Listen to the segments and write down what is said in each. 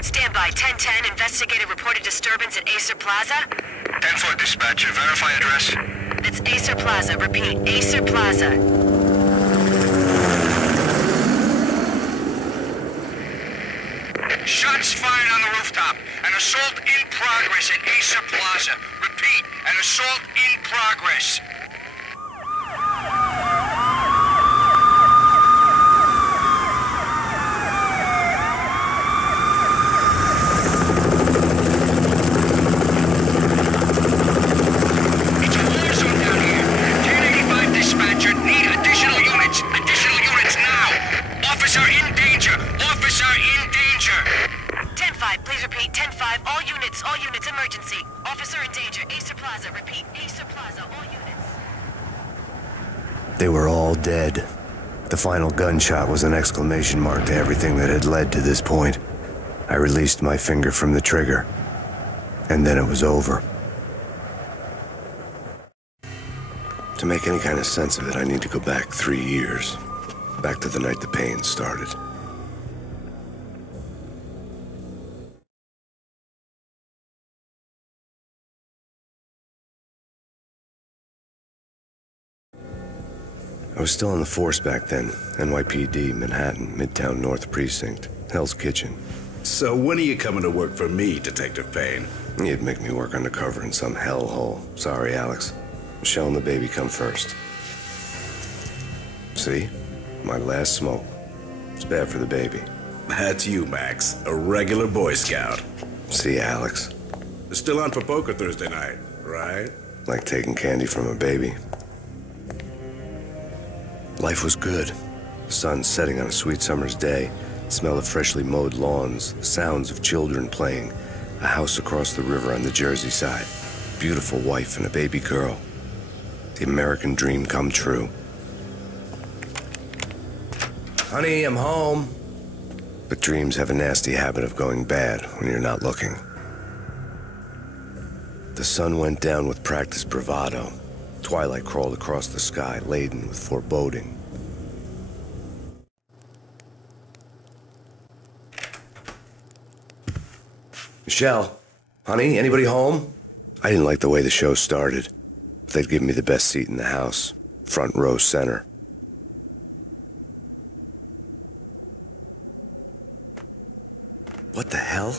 Stand by. 1010, investigated reported disturbance at Acer Plaza. 10-4 dispatcher, verify address. It's Acer Plaza. Repeat, Acer Plaza. Shots fired on the rooftop. An assault in progress at Acer Plaza. Repeat, an assault in progress. They were all dead. The final gunshot was an exclamation mark to everything that had led to this point. I released my finger from the trigger, and then it was over. To make any kind of sense of it, I need to go back 3 years. Back to the night the Payne started. I was still on the force back then. NYPD, Manhattan, Midtown North Precinct, Hell's Kitchen. So when are you coming to work for me, Detective Payne? You'd make me work undercover in some hellhole. Sorry, Alex. Michelle and the baby come first. See? My last smoke. It's bad for the baby. That's you, Max. A regular Boy Scout. See, Alex. Still on for poker Thursday night, right? Like taking candy from a baby. Life was good. The sun setting on a sweet summer's day, the smell of freshly mowed lawns, the sounds of children playing, a house across the river on the Jersey side, beautiful wife and a baby girl. The American dream come true. Honey, I'm home. But dreams have a nasty habit of going bad when you're not looking. The sun went down with practiced bravado. Twilight crawled across the sky, laden with foreboding. Michelle, honey, anybody home? I didn't like the way the show started. They'd given me the best seat in the house, front row center. What the hell?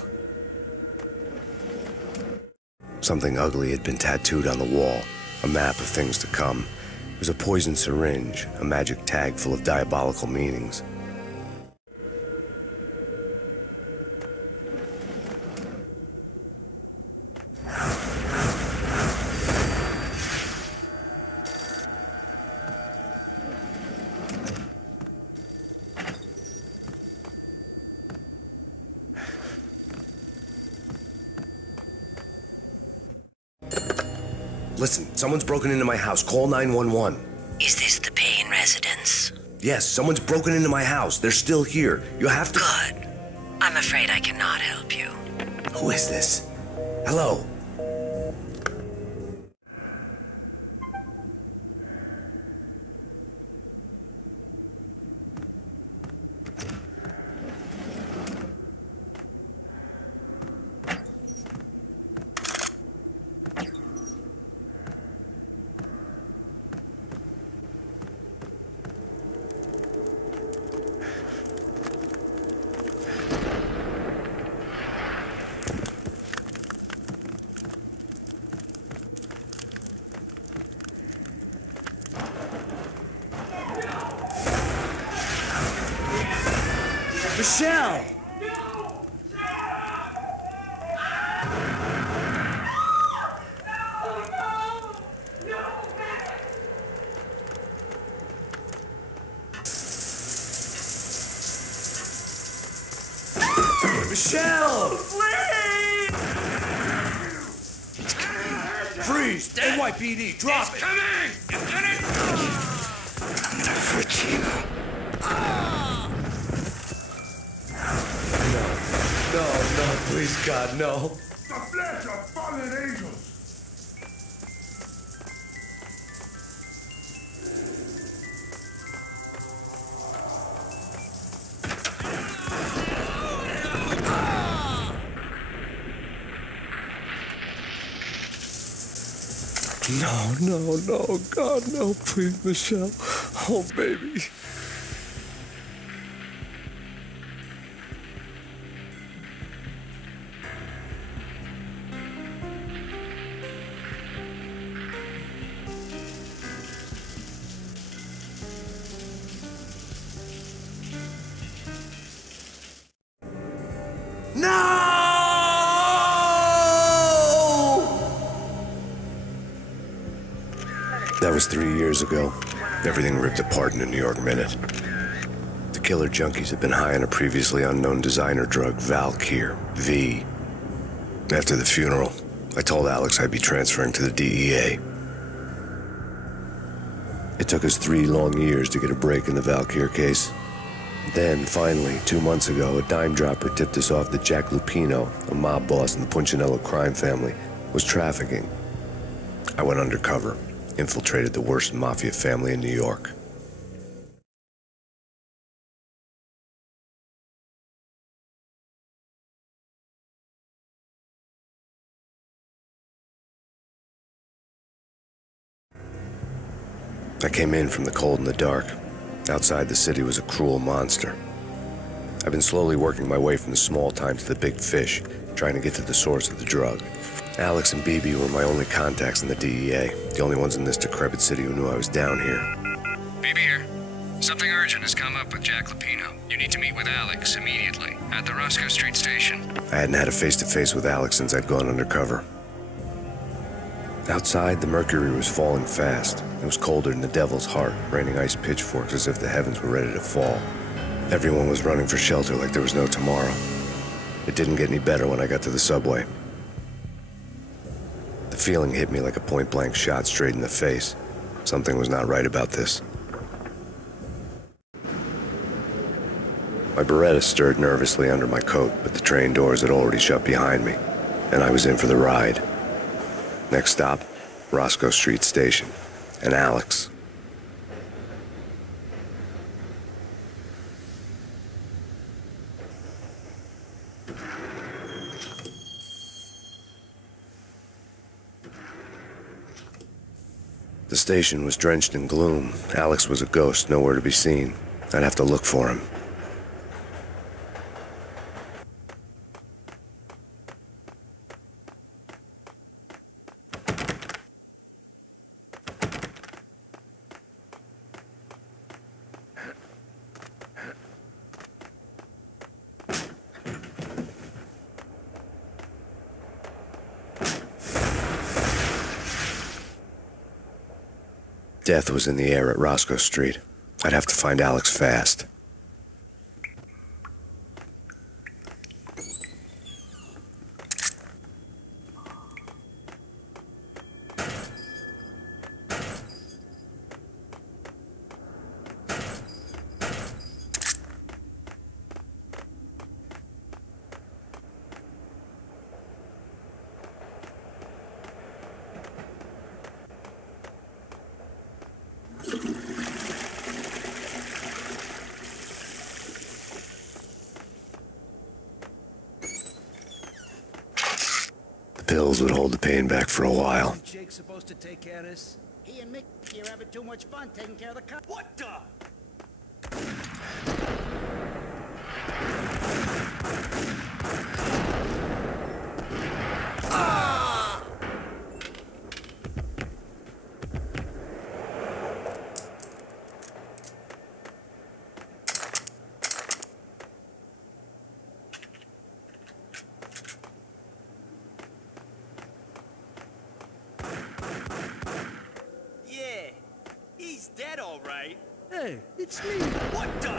Something ugly had been tattooed on the wall, a map of things to come. It was a poison syringe, a magic tag full of diabolical meanings. Listen, someone's broken into my house. Call 911. Is this the Payne residence? Yes, someone's broken into my house. They're still here. You have to... Good. I'm afraid I cannot help you. Who is this? Hello? Michelle! Michelle! Freeze! NYPD, drop it! Coming! You did it! I'm gonna hurt you. No, please, God, no. The flesh of fallen angels! No, God, no, please, Michelle. Oh, baby. That was 3 years ago. Everything ripped apart in a New York minute. The killer junkies had been high on a previously unknown designer drug, Valkyr, V. After the funeral, I told Alex I'd be transferring to the DEA. It took us 3 long years to get a break in the Valkyr case. Then, finally, 2 months ago, a dime dropper tipped us off that Jack Lupino, a mob boss in the Punchinello crime family, was trafficking. I went undercover. Infiltrated the worst mafia family in New York. I came in from the cold and the dark. Outside the city was a cruel monster. I've been slowly working my way from the small time to the big fish, trying to get to the source of the drug. Alex and BB were my only contacts in the DEA, the only ones in this decrepit city who knew I was down here. BB here. Something urgent has come up with Jack Lupino. You need to meet with Alex immediately at the Roscoe Street station. I hadn't had a face-to-face with Alex since I'd gone undercover. Outside, the mercury was falling fast. It was colder than the devil's heart, raining ice pitchforks as if the heavens were ready to fall. Everyone was running for shelter like there was no tomorrow. It didn't get any better when I got to the subway. The feeling hit me like a point-blank shot straight in the face. Something was not right about this. My Beretta stirred nervously under my coat, but the train doors had already shut behind me, and I was in for the ride. Next stop, Roscoe Street Station, and Alex. The station was drenched in gloom. Alex was a ghost, nowhere to be seen. I'd have to look for him. Death was in the air at Roscoe Street. I'd have to find Alex fast. Pills would hold the pain back for a while. Jake's supposed to take care of this? He and Mick, you're having too much fun taking care of the cops. What the? Hey, it's me. What the?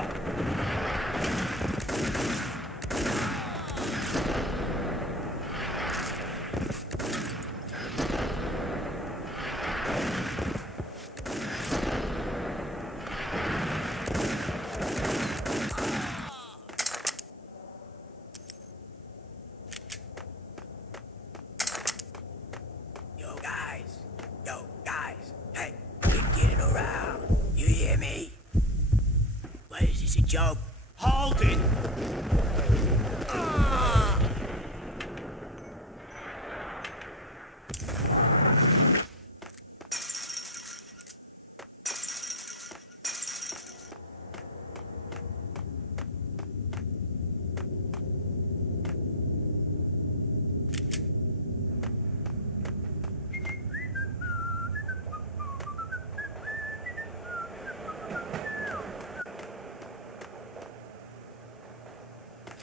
Yo, guys, hey, we're getting around. You hear me? What is this, a joke? Hold it!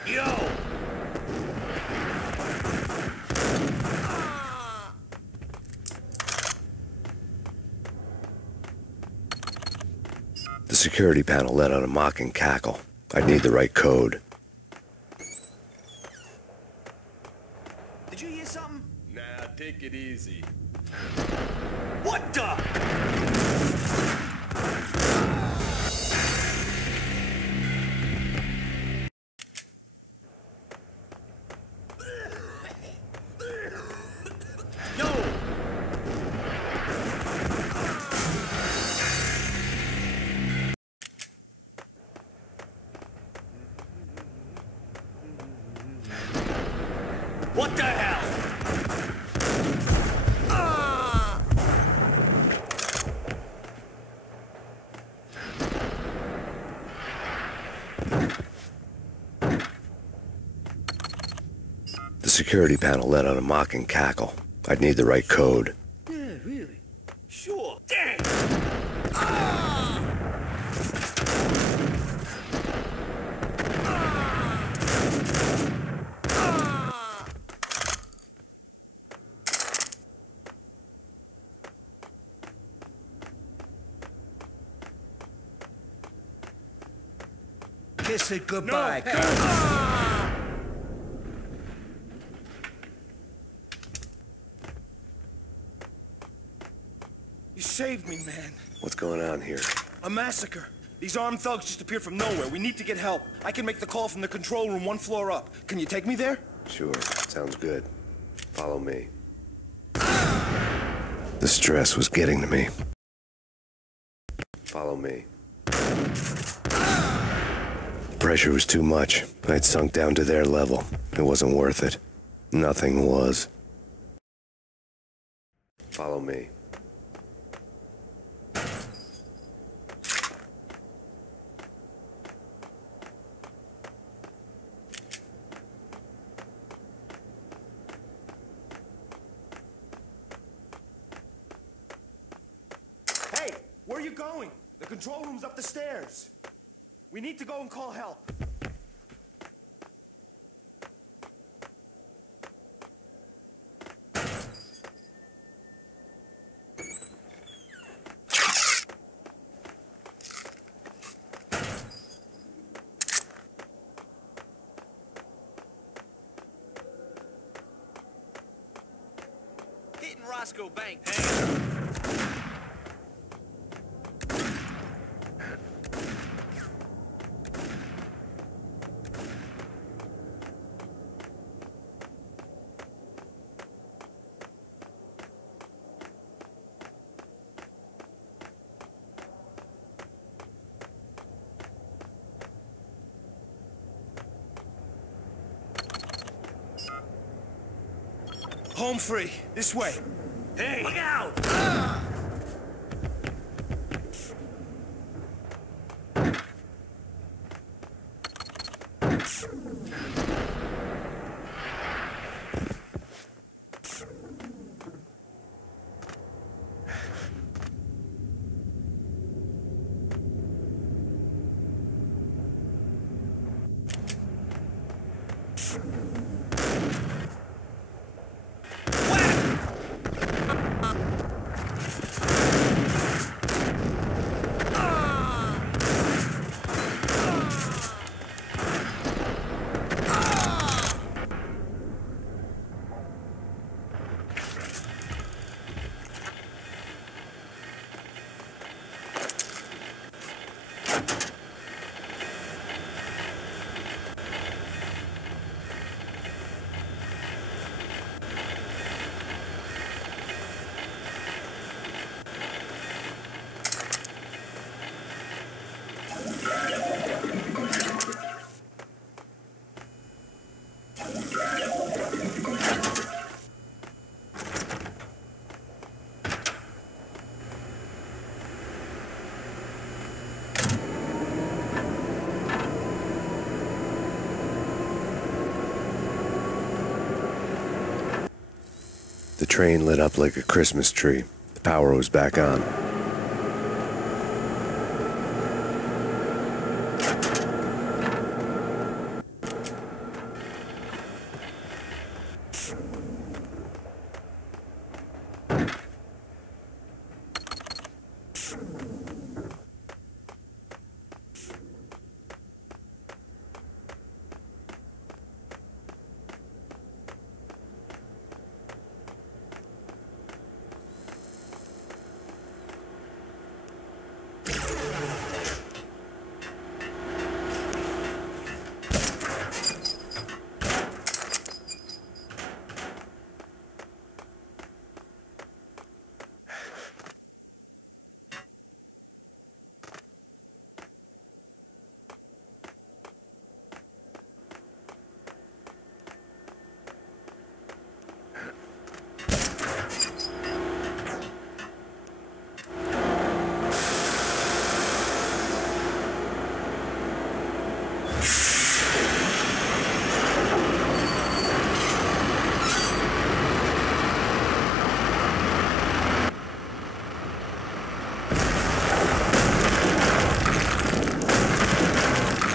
Yo! The security panel let out a mocking cackle. I'd need the right code. Did you hear something? Nah, take it easy. What the? Yo! What the hell? The security panel let out a mocking cackle. I'd need the right code. Yeah, really. Sure. Dang! Kiss it goodbye, No, girl. You saved me, man. What's going on here? A massacre. These armed thugs just appeared from nowhere. We need to get help. I can make the call from the control room 1 floor up. Can you take me there? Sure, sounds good. Follow me. The stress was getting to me. Follow me. The pressure was too much. I'd sunk down to their level. It wasn't worth it. Nothing was. Follow me. Hey, where are you going? The control room's up the stairs. We need to go and call help. Hitting Roscoe Bank. Home free. This way. Hey! Look out! train lit up like a Christmas tree. The power was back on.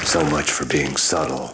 So much for being subtle.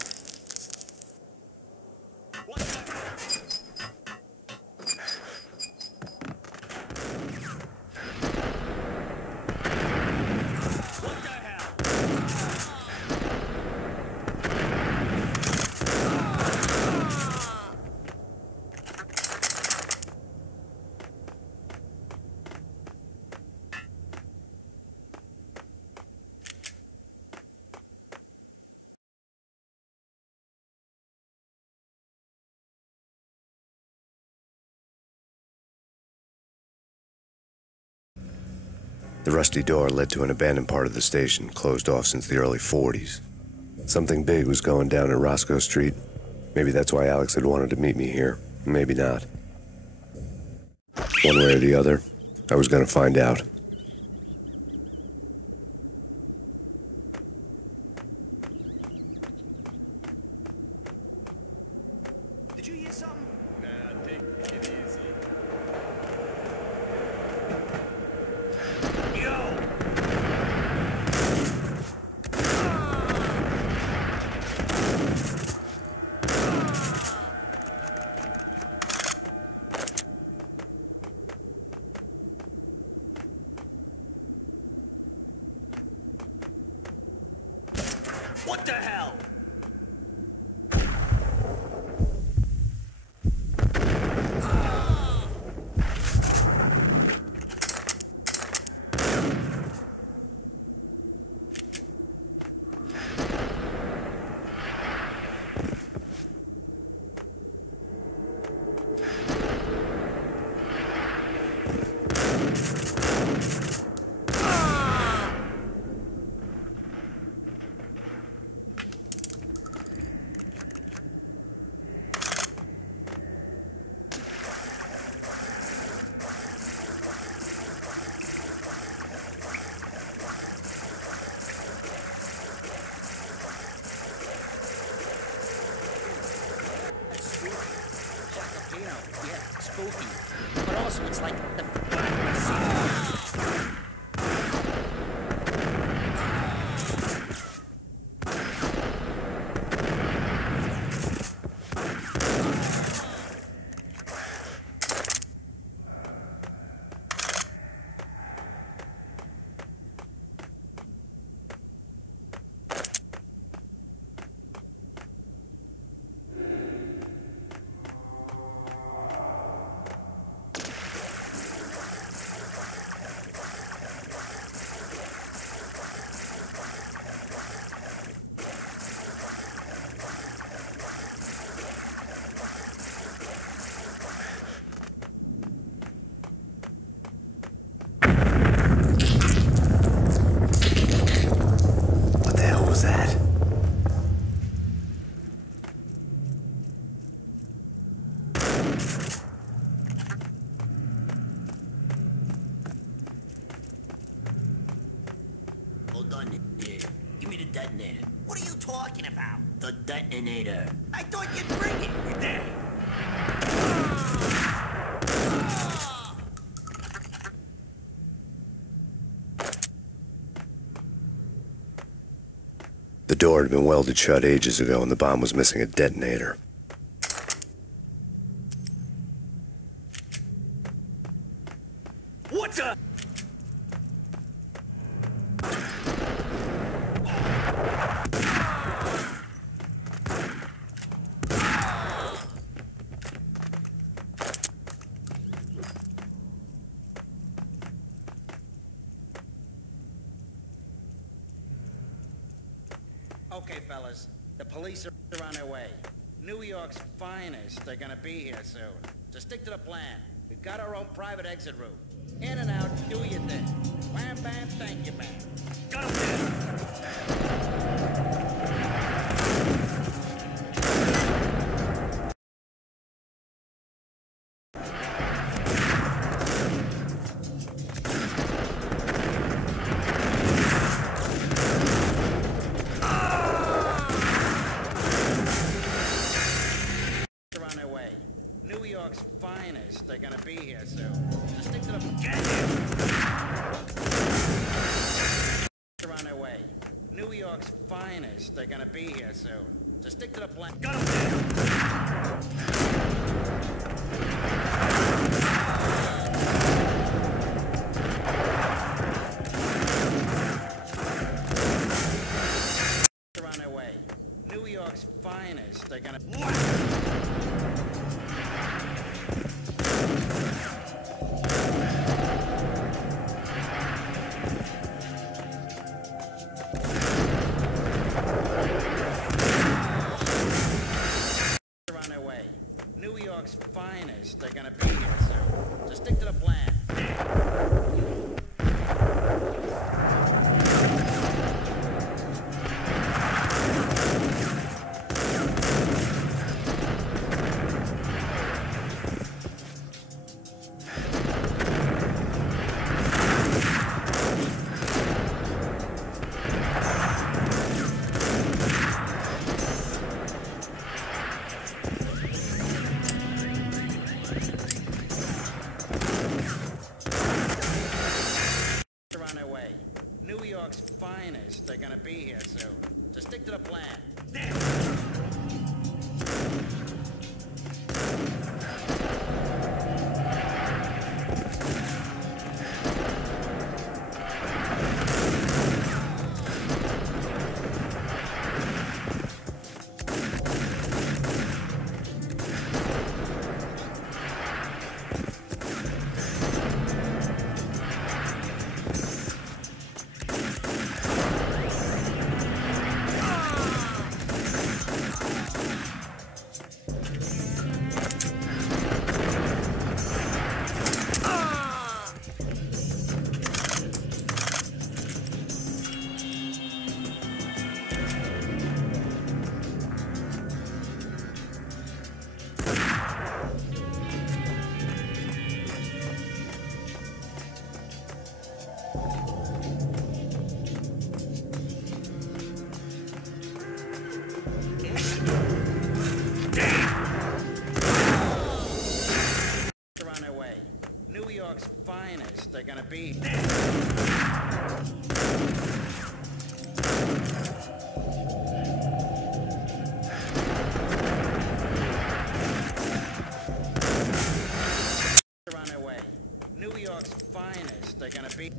The rusty door led to an abandoned part of the station, closed off since the early 40s. Something big was going down at Roscoe Street. Maybe that's why Alex had wanted to meet me here. Maybe not. One way or the other, I was gonna find out. Did you hear something? Nah, take it easy. What the hell? Yeah, spooky. But also, it's like the... detonator. What are you talking about? The detonator. I thought you'd bring it. There. door had been welded shut ages ago and the bomb was missing a detonator. What the? Okay, fellas, the police are on their way. New York's finest, they're gonna be here soon. So stick to the plan. We've got our own private exit route. In and out, do your thing. Wham, bam, thank you, man. Got him there. They're on their way. New York's finest, they're gonna be here soon. So stick to the... They're on their way. New York's finest, they're gonna be here soon. So stick to the plan. Got him there. They're on their way. New York's finest, they're gonna... They're on their way. New York's finest, they're gonna be here soon. So stick to the plan. They're on their way. New York's finest, they're gonna be here soon. So stick to the plan. They're on their way. New York's finest, they're gonna be... They're on their way. New York's finest, they're gonna be...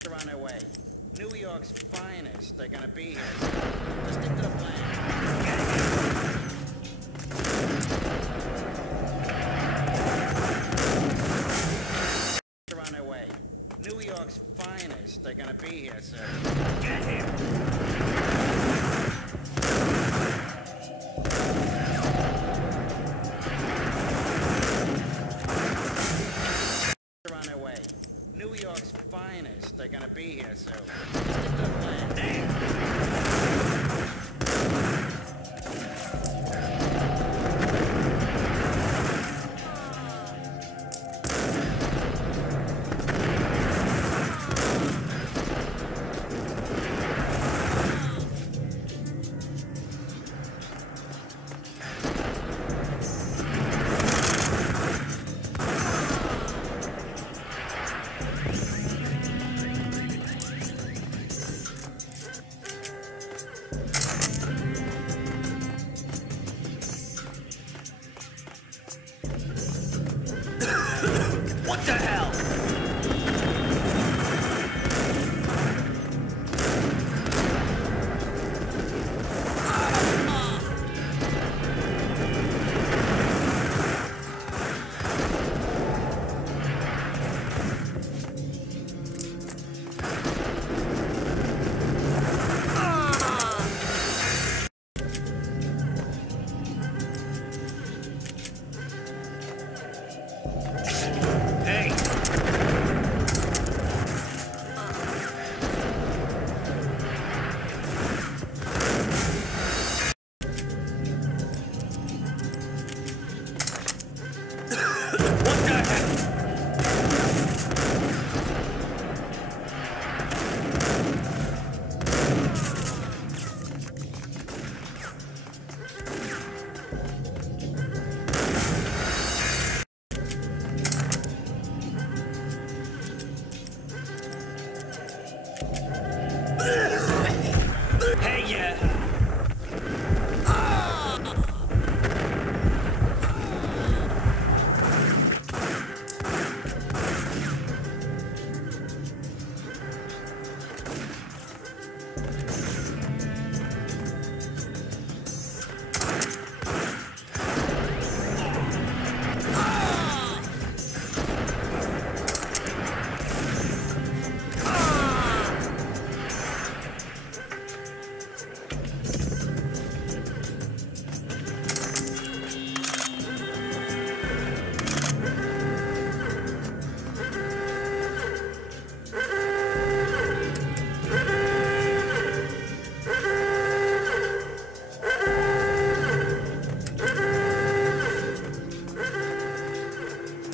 They're on their way. New York's finest, they're gonna be here. Just stick to the plan. They're on their way. New York's finest, they're gonna be here, sir. Get him. They're on their way. New York's finest, they're gonna be here, sir. Just stick to the plan.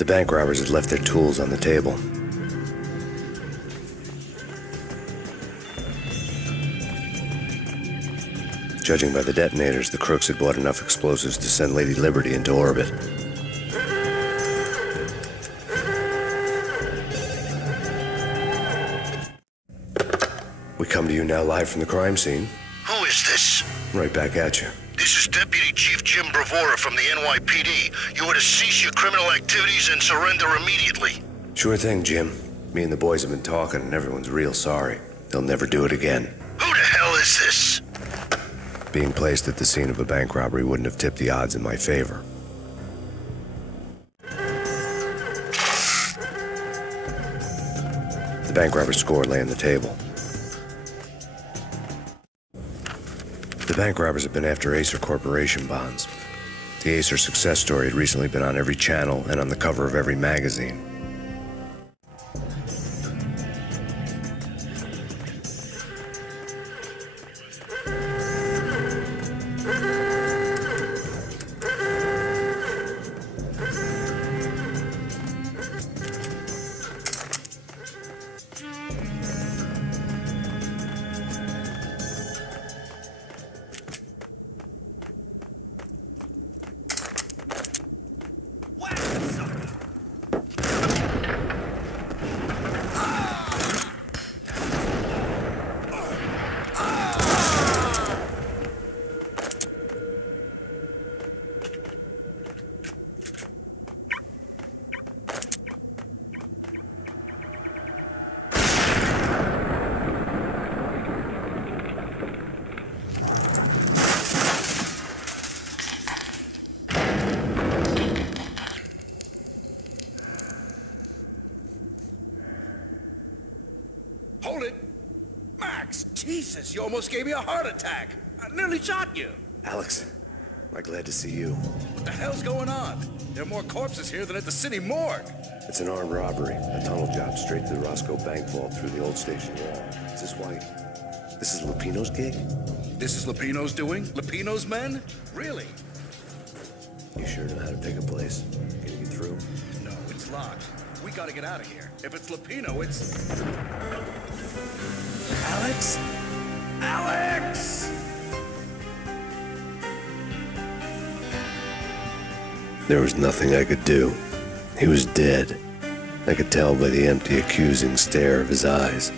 The bank robbers had left their tools on the table. Judging by the detonators, the crooks had bought enough explosives to send Lady Liberty into orbit. We come to you now live from the crime scene. Who is this? Right back at you. This is Deputy Chief Jim Bravura from the NYPD. You are to cease your criminal activities and surrender immediately. Sure thing, Jim. Me and the boys have been talking, and everyone's real sorry. They'll never do it again. Who the hell is this? Being placed at the scene of a bank robbery wouldn't have tipped the odds in my favor. The bank robber's score lay on the table. The bank robbers have been after Acer Corporation bonds. The Acer success story had recently been on every channel and on the cover of every magazine. Hold it! Max, Jesus, you almost gave me a heart attack. I nearly shot you. Alex, am I glad to see you. What the hell's going on? There are more corpses here than at the city morgue. It's an armed robbery, a tunnel job straight to the Roscoe bank vault through the old station wall. Is this why? This is Lupino's gig? This is Lupino's doing? Lupino's men? Really? You sure know how to pick a place? Can you get through? No, it's locked. We gotta get out of here. If it's Lupino, it's... Alex? Alex! There was nothing I could do. He was dead. I could tell by the empty, accusing stare of his eyes.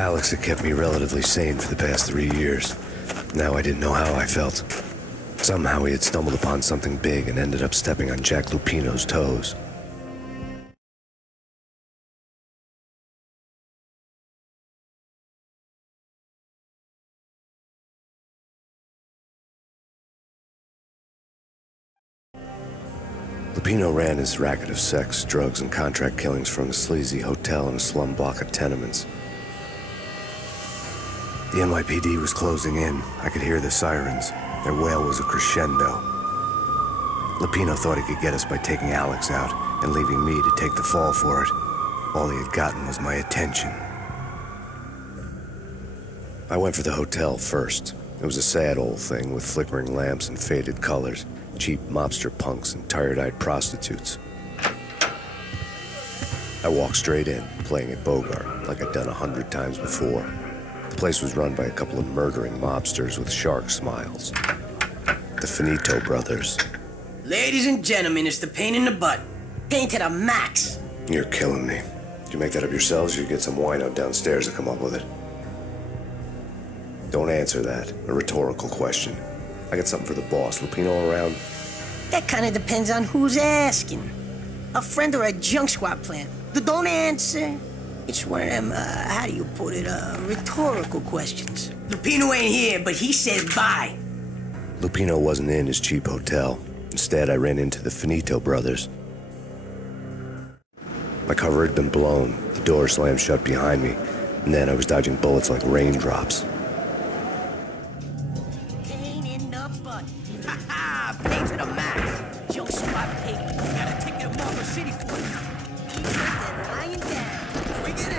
Alex had kept me relatively sane for the past 3 years. Now I didn't know how I felt. Somehow he had stumbled upon something big and ended up stepping on Jack Lupino's toes. Lupino ran his racket of sex, drugs, and contract killings from a sleazy hotel in a slum block of tenements. The NYPD was closing in. I could hear the sirens. Their wail was a crescendo. Lupino thought he could get us by taking Alex out and leaving me to take the fall for it. All he had gotten was my attention. I went for the hotel first. It was a sad old thing with flickering lamps and faded colors, cheap mobster punks and tired-eyed prostitutes. I walked straight in, playing at Bogart, like I'd done 100 times before. The place was run by a couple of murdering mobsters with shark smiles. The Finito brothers. Ladies and gentlemen, it's the Payne in the butt. Payne to the max. You're killing me. Did you make that up yourselves, or you get some wino downstairs to come up with it? Don't answer that. A rhetorical question. I got something for the boss. Lupino around? That kind of depends on who's asking. A friend or a junk squad plan. Don't answer. It's one of them, how do you put it, rhetorical questions. Lupino ain't here, but he says bye. Lupino wasn't in his cheap hotel. Instead, I ran into the Finito brothers. My cover had been blown. The door slammed shut behind me, and then I was dodging bullets like raindrops. Payne in the butt. Ha ha! Payne to the max. Junk squad Payne. Got a ticket to Marble City for you. They're lying down. Bring it in.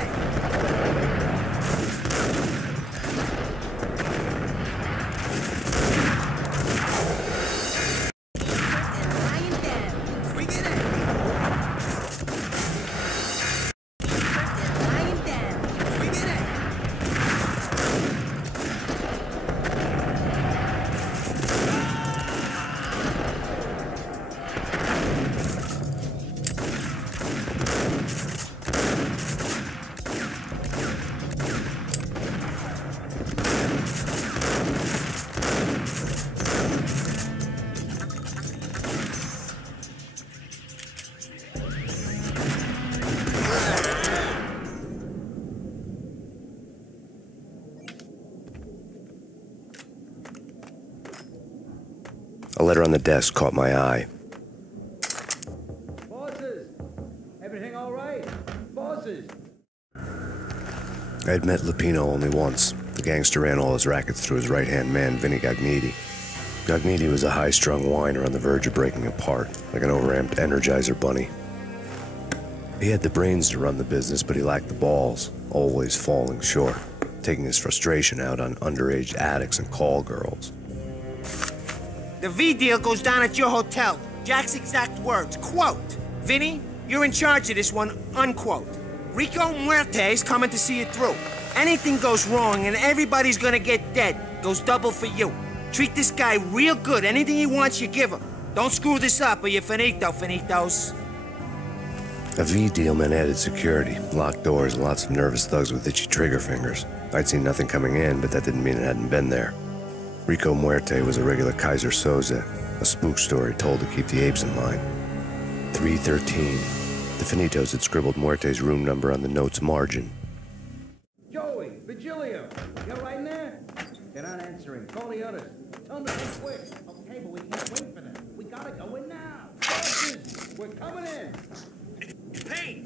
A letter on the desk caught my eye. Bosses! Everything all right? Bosses! I had met Lupino only once. The gangster ran all his rackets through his right-hand man, Vinny Gagnetti. Gagnetti was a high-strung whiner on the verge of breaking apart, like an overamped Energizer bunny. He had the brains to run the business, but he lacked the balls, always falling short, taking his frustration out on underage addicts and call girls. The V deal goes down at your hotel. Jack's exact words, quote, "Vinny, you're in charge of this one," unquote. Rico Muerte's coming to see it through. Anything goes wrong and everybody's gonna get dead. Goes double for you. Treat this guy real good. Anything he wants, you give him. Don't screw this up or you're finito, finitos. A V deal meant added security, locked doors, and lots of nervous thugs with itchy trigger fingers. I'd seen nothing coming in, but that didn't mean it hadn't been there. Rico Muerte was a regular Kaiser Soze, a spook story told to keep the apes in line. 313. The Finitos had scribbled Muerte's room number on the note's margin. Joey, Vigilio, you right in there? They're not answering. Call the others. Tell them to come quick. Okay, but we can't wait for them. We gotta go in now. Bosses, we're coming in. Payne!